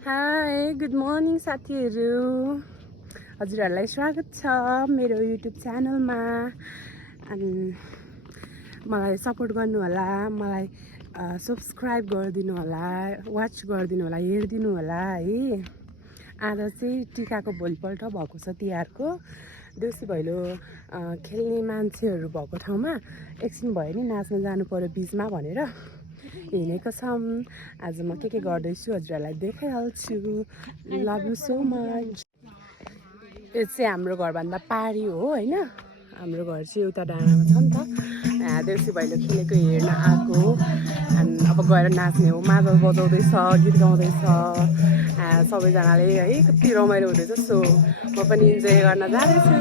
High good morning साथीहरू, हजुरहरूलाई स्वागत छ मेरो युट्युब च्यानलमा। अनि मलाई सपोर्ट गर्नु होला, मलाई सब्सक्राइब गरिदिनु होला, वाच गरिदिनु होला, हेरिदिनु होला है। आज चाहिँ टिकाको भोलिपल्ट भएको छ तिहारको। देउसी भैलो खेल्ने मान्छेहरू भएको ठाउँमा एकछिन भयो नि नाच्न जानु पर्यो बिचमा भनेर हिँडेको छौँ। आज म के गर्दैछु हजुरहरूलाई देखाइहाल्छु। Love you so much. यो चाहिँ हाम्रो घरभन्दा पारी हो होइन। हाम्रो घर चाहिँ उता डाँडामा छ नि त। देउसी भैलो खेलेको हेर्न आएको हो। अनि अब गएर नाच्ने हो। मादल बजाउँदैछ, गीत गाउँदैछ सबैजनाले है। कति रमाइलो हुँदैछ। सो म पनि इन्जोय गर्न जाँदैछु।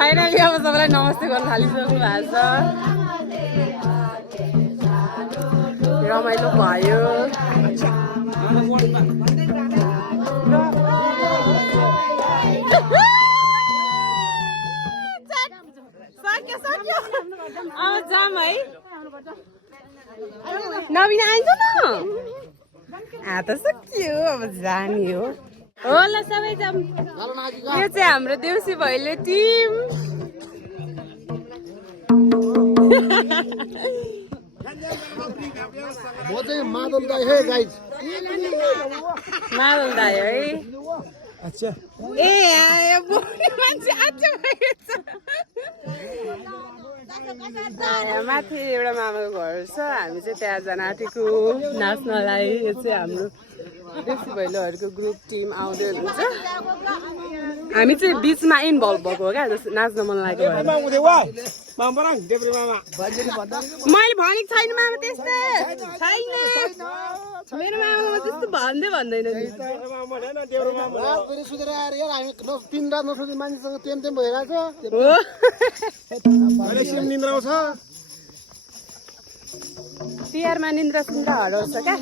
फाइनली अब सबैलाई नमस्ते गर्न थालिसक्नु भएको छ। रमाइलो भयो। अब जाम है। नबिना आइन्छ न। त सक्यो अब जाने हो। होला सबै जाम। यो चाहिँ हाम्रो देउसी भैलो टिम। म चाहिँ मादल दाइ है गाइज। मादल दाइ है। अच्छा ए आयो बुढी मान्छे आज भएछ। माथि एउटा मामाको घर छ। हामी चाहिँ त्यहाँ जान आँटेको नाच्नलाई। यो चाहिँ हाम्रो देउसी भैलोहरूको ग्रुप टिम आउँदै हुनुहुन्छ। हामी चाहिँ बिचमा इन्भल्भ भएको हो क्या नाच्न मन लागेको भएर। मैले भनेको छैन मामा त्यस्तो छैन। मेरो मामा त्यस्तो भन्दै भन्दैन नि। तिहारमा निन्द्रा सुन्दा हराउँछ क्या।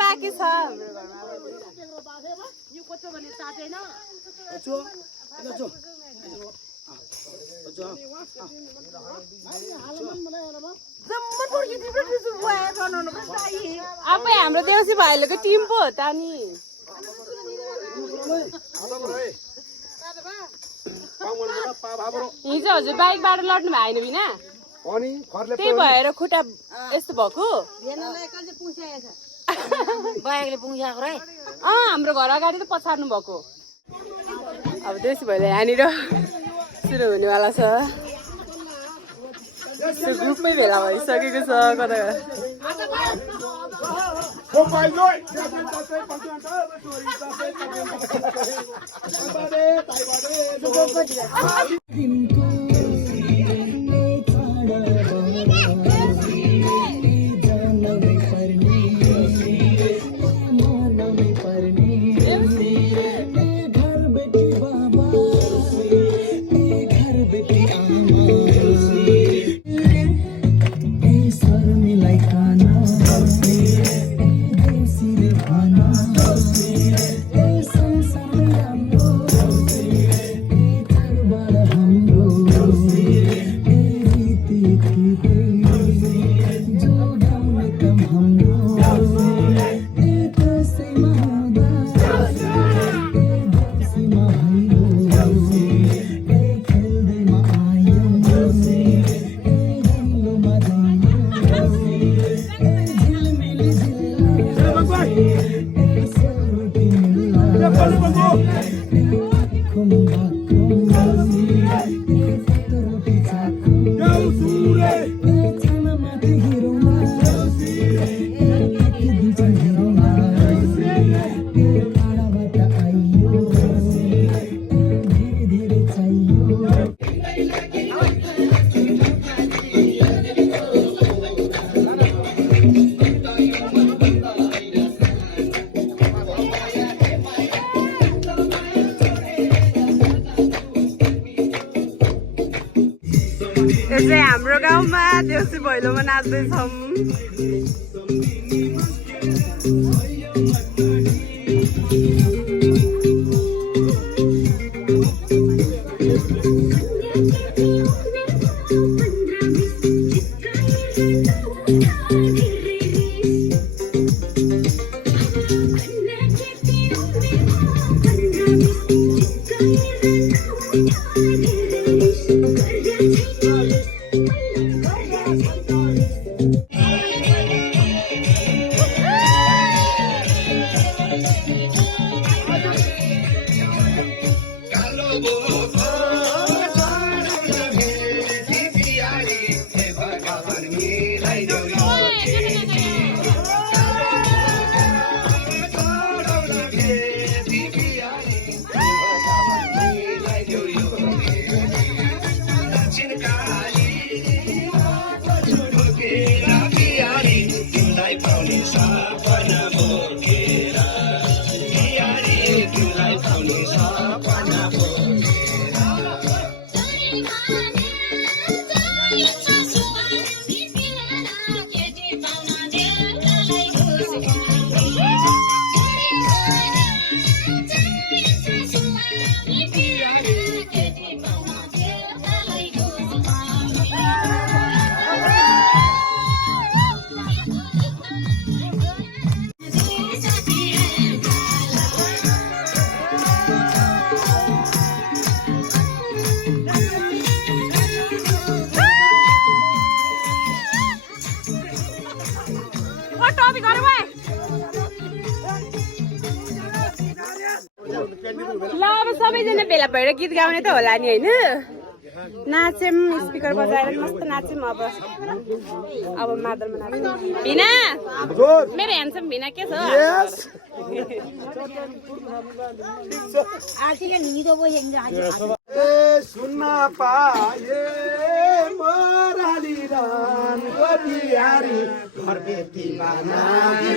बाँकी छ। आफै हाम्रो देउसी भाइहरूको टिम पो हो त नि हिजो हजुर बाइकबाट लड्नु भएन बिना त्यही भएर खुट्टा यस्तो भएको हाम्रो घर अगाडि त पछार्नु भएको अब देउसी भाइले यहाँनिर सुरु हुनेवाला छ ग्रुपमै भेला भइसकेको छ कता यो चाहिँ हाम्रो गाउँमा देउसी भैलोमा नाच्दैछौँ ल अब सबैजना भेला भएर गीत गाउने त होला नि होइन नाचेम स्पिकर बजाएर मस्त नाचेम अब मादलमा नाचेम भिना मेरो ह्यान्डसम भिना के छ सुन्न पाए मराली रान गोरियारी घर बेटी बनाए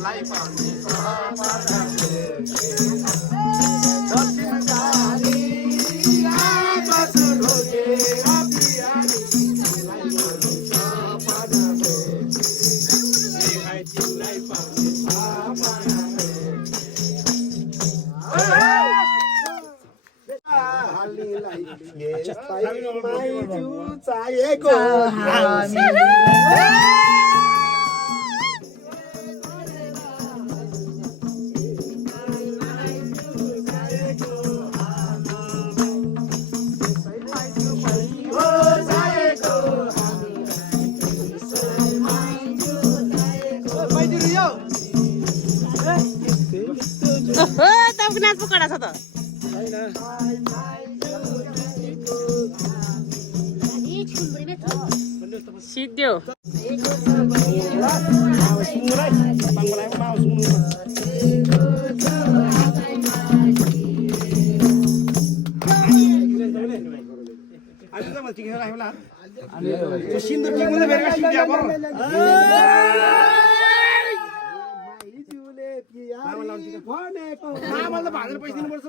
Life on हालीलाई यस्तै माइजु चाहिएको तपाईँको नाच पो कडा छ त सिद्धो सिन्दुर टिक्नु बेरका सिद्ध्या पर्छ मामल त भाँडेर पैसा दिनुपर्छ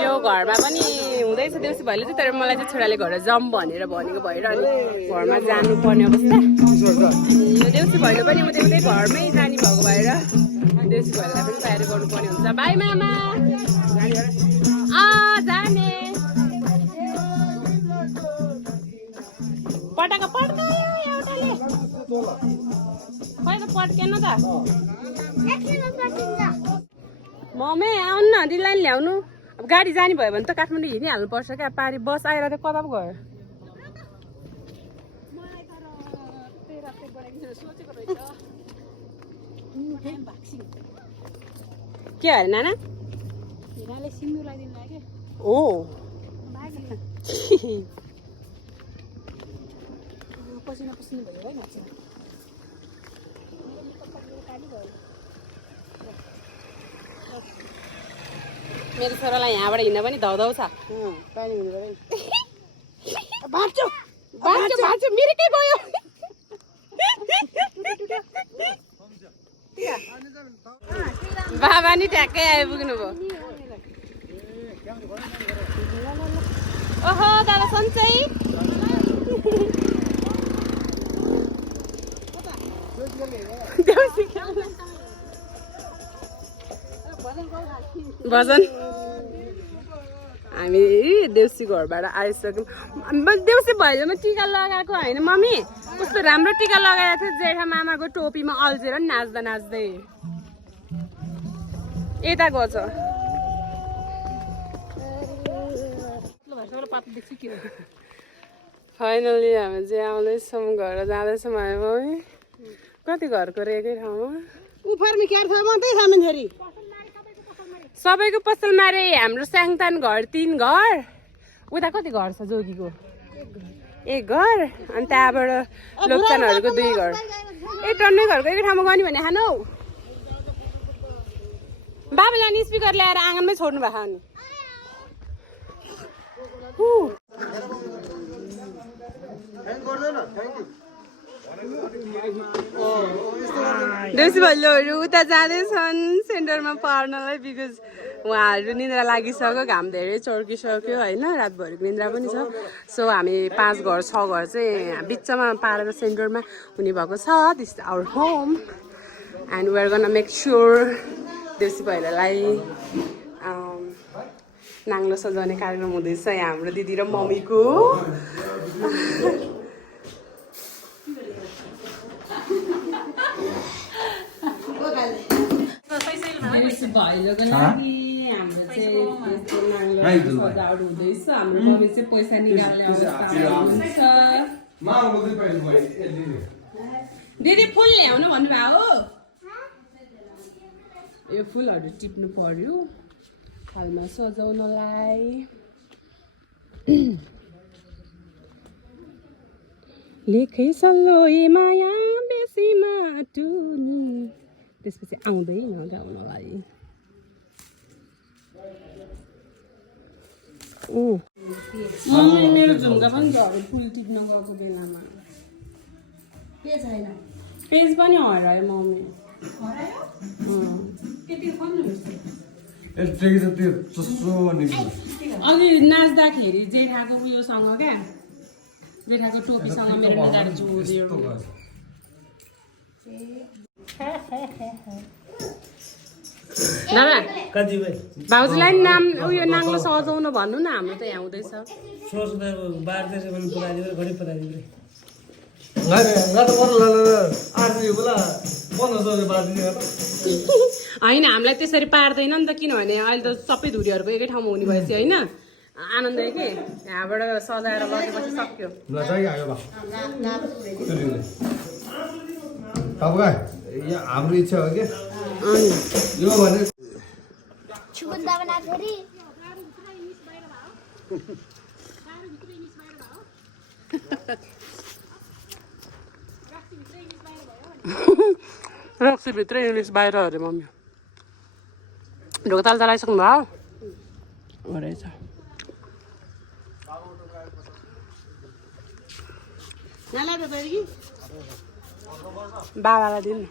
यो घरमा पनि हुँदैछ देउसी भैलो चाहिँ, तर मलाई चाहिँ छोराले घर जाउँ भनेर भनेको भएर अनि घरमा जानुपर्ने अवस्था। यो देउसी भैलो पनि उतै उतै घरमै जाने भएको भएर देउसी भैलोलाई पनि तयारी गर्नुपर्ने हुन्छ। बाई मामा जाने पटाका पड्का एउटाले खै त पड्केन त मम्मी आउनु न दिदीलाई ल्याउनु। अब गाडी जाने भयो भने त काठमाडौँ हिँडिहाल्नु पर्छ क्या, पारी बस आएर त कता पो गयो। के अरे नाना ओ पसिना पसिना भयो है नाच्छ। मेरो छोरालाई यहाँबाट हिँड्दा पनि धौधौ छ। बाँच्यो बाँच्यो बाँच्यो मेरेकै गयो। बाबा नि ठ्याक्कै आइपुग्नु भयो। ओहो दादा सन्चै भजन हामी देउसी घरबाट आइसक्यौँ। देउसी भैलोमा टिका लगाएको होइन मम्मी, कस्तो राम्रो टिका लगाएको थियो जेठा मामाको टोपीमा अल्झेर नि नाच्दा नाच्दै यता गएछ। फाइनली हामी चाहिँ आउँदैछौँ घर जाँदैछौँ हामी मम्मी। कति घरको एकै ठाउँमा सबैको पसल मारे हाम्रो स्याङतान घर 3 घर, उता कति घर छ जोगीको 1 घर, अनि त्यहाँबाट लोकचानहरूको 2 घर। ए टन्नै घरको एकै ठाउँमा गयो भने खानु बाबाले अनि स्पिकर ल्याएर आँगनमै छोड्नु भएको नि। देउसी भैलोहरू उता जाँदैछन् सेन्टरमा पार्नलाई, बिकज उहाँहरू निन्द्रा लागिसक्यो, घाम धेरै चर्किसक्यो होइन, रातभरिको निन्द्रा पनि छ। सो हामी 5 घर 6 घर चाहिँ बिचमा पारेर सेन्टरमा हुने भएको छ। This is our home and we are gonna make sure Deusi भैलोलाई नाङ्लो सजाउने कार्यक्रम हुँदैछ यहाँ हाम्रो दिदी र मम्मीको। भैलोको लागि हाम्रो चाहिँ सजावट हुँदैछ। हाम्रो मम्मी चाहिँ पैसा निकाल्ने अवस्था। दिदी फुल ल्याउनु भन्नुभयो हो, यो फुलहरू टिप्नु पर्यो थालमा सजाउनलाई। लेखै सल्लो ए माया बेसीमा टुनी त्यसपछि आउँदैन गाउनलाई मम्मी मेरो झुम्का पनि झऱ्यो फुल टिप्न गएको बेलामा पेज पनि हरायो मम्मी अघि नाच्दाखेरि जेठाको उयोसँग क्या जेठाको टोपीसँग मेरो निधार जोड्यो दादा भाउजूलाई नाम उयो नाङ्लो सजाउनु भन्नु न हाम्रो त यहाँ हुँदैछ होइन हामीलाई त्यसरी पार्दैन नि त किनभने अहिले त सबै धुरीहरूको एकै ठाउँमा हुने भएपछि होइन आनन्द के यहाँबाट सजाएर लगेपछि सक्यो हाम्रो इच्छा हो क्या यो भने रक्सीभित्र इङ्ग्लिस बाहिर अरे मम्मी ढोका ताल लगाइसक्नु भयो रहेछ बाबालाई दिनु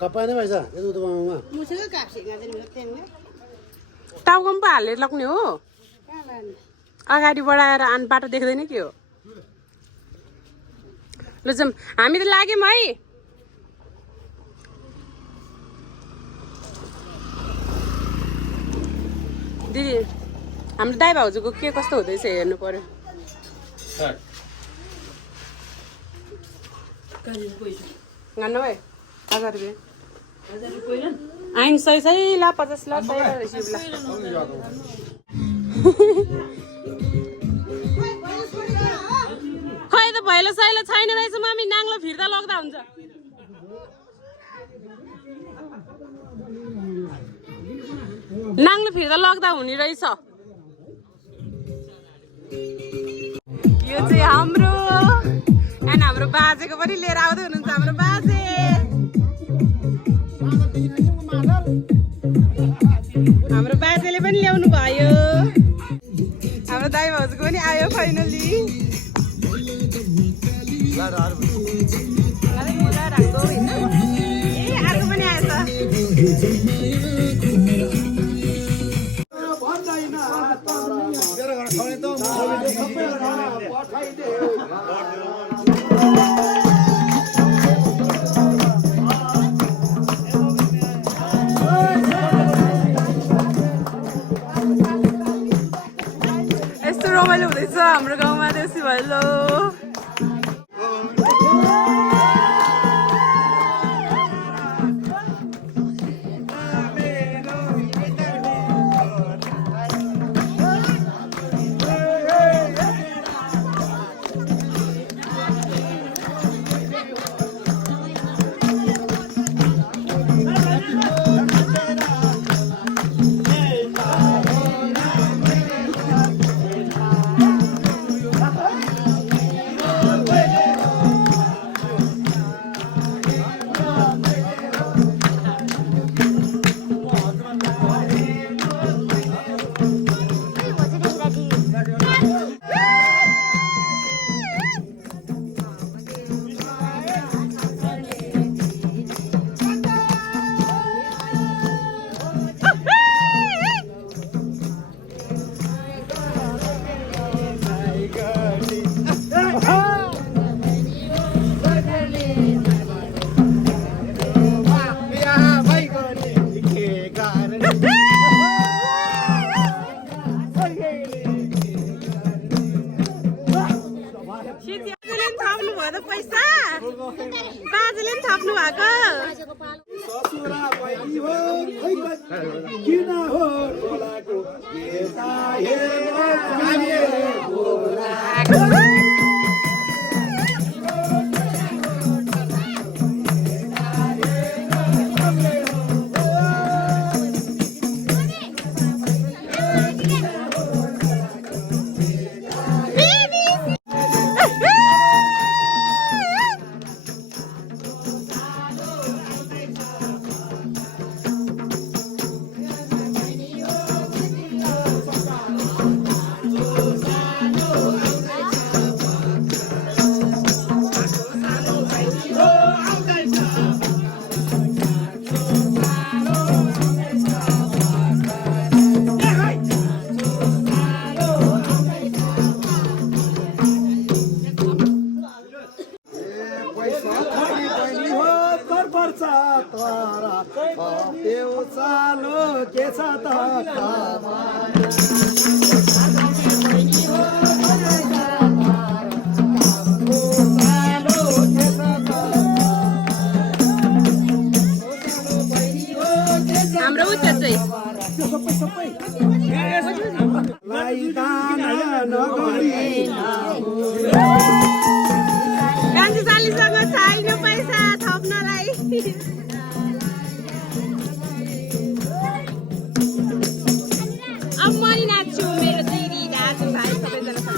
कपाने पैसा ये तो मामा टाउकोमा पो हालेर लग्ने हो अगाडि बढाएर आन बाटो देख्दैन के हो ल जाऊँ हामी त लाग्यौँ है दिदी हाम्रो दाइ भाउजूको के कस्तो हुँदैछ हेर्नु पर्यो गान्नु भाइ 1000 रुपियाँ आइन 100 ला 50 ला 100 ला खै त भैलो सैलो छैन रहेछ मामी नाङ्लो फिर्ता लग्दा हुन्छ नाङ्लो फिर्ता लग्दा हुने रहेछ यो चाहिँ हाम्रो एन्ड हाम्रो बाजेको पनि लिएर आउँदै हुनुहुन्छ हाम्रो बाजे हाम्रो बाजेले पनि ल्याउनु भयो हाम्रो दाइ भाउजूको पनि आयो फाइनली अर्को पनि आएछ यस्तो रमाइलो हुँदैछ हाम्रो गाउँमा देउसी भैलो बाजेले पनि थप्नु भएको के छ त हाम्रो उच्च चाहिँ कान्छी सालीसँग छैन पैसा थप्नलाई अब म नि नाच्छु मेरो दिदी दाजु भाइ सबैजना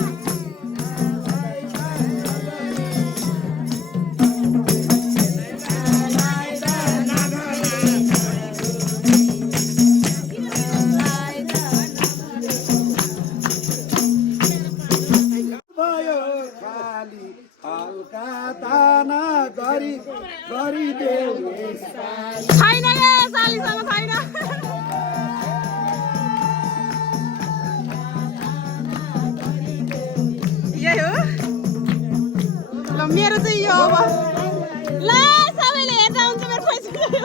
छैन रे सालीसँग छैन यही हो ल मेरो चाहिँ यो अब ल सबैले हेर्दा हुन्छ मेरो पैसा गयो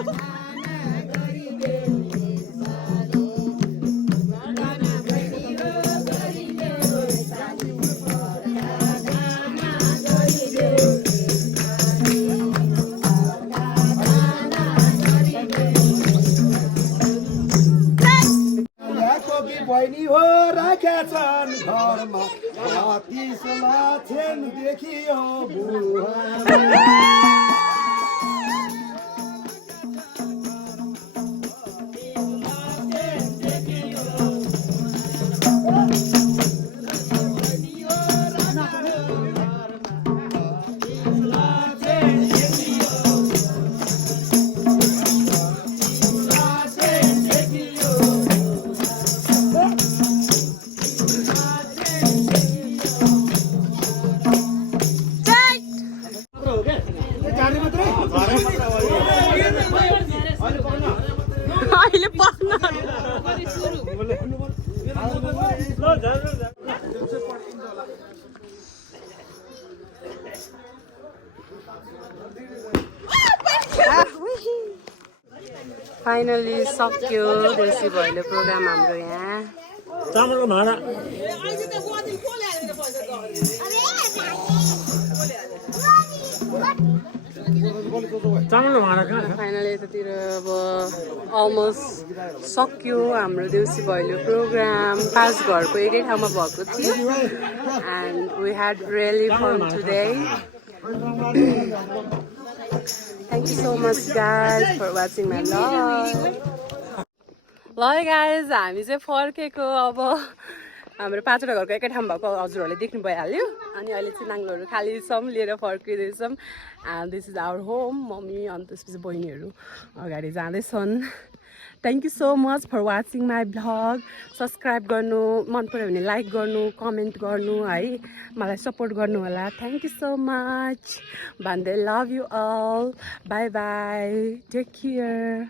बहिनी हो राख्या छन् घरमा 30 लाछेन देखियो बुवा अहिले पक्न फाइनली सक्यो देउसी भैलो प्रोग्राम हाम्रो यहाँ चामलको भाँडा चामलको भाँडा कहाँ छ फाइनली यतातिर अब अलमोस्ट सक्यो हाम्रो देउसी भैलो प्रोग्राम पाँच घरको एकै ठाउँमा भएको थियो and we had really fun today thank you so much guys for watching my vlog ल गाइज हामी चाहिँ फर्केको अब हाम्रो पाँचवटा घरको एकै ठाउँ भएको हजुरहरूले देख्नु भइहाल्यो अनि अहिले चाहिँ नाङ्लोहरू खाली छौँ लिएर फर्किँदैछौँ and this is our home mummy अनि त्यसपछि बहिनीहरू अगाडि जाँदैछन् thank you so much for watching my vlog subscribe गर्नु मन पऱ्यो भने लाइक गर्नु कमेन्ट गर्नु है मलाई सपोर्ट गर्नु होला थ्याङ्क यू सो मच भन्दै love you all bye bye take care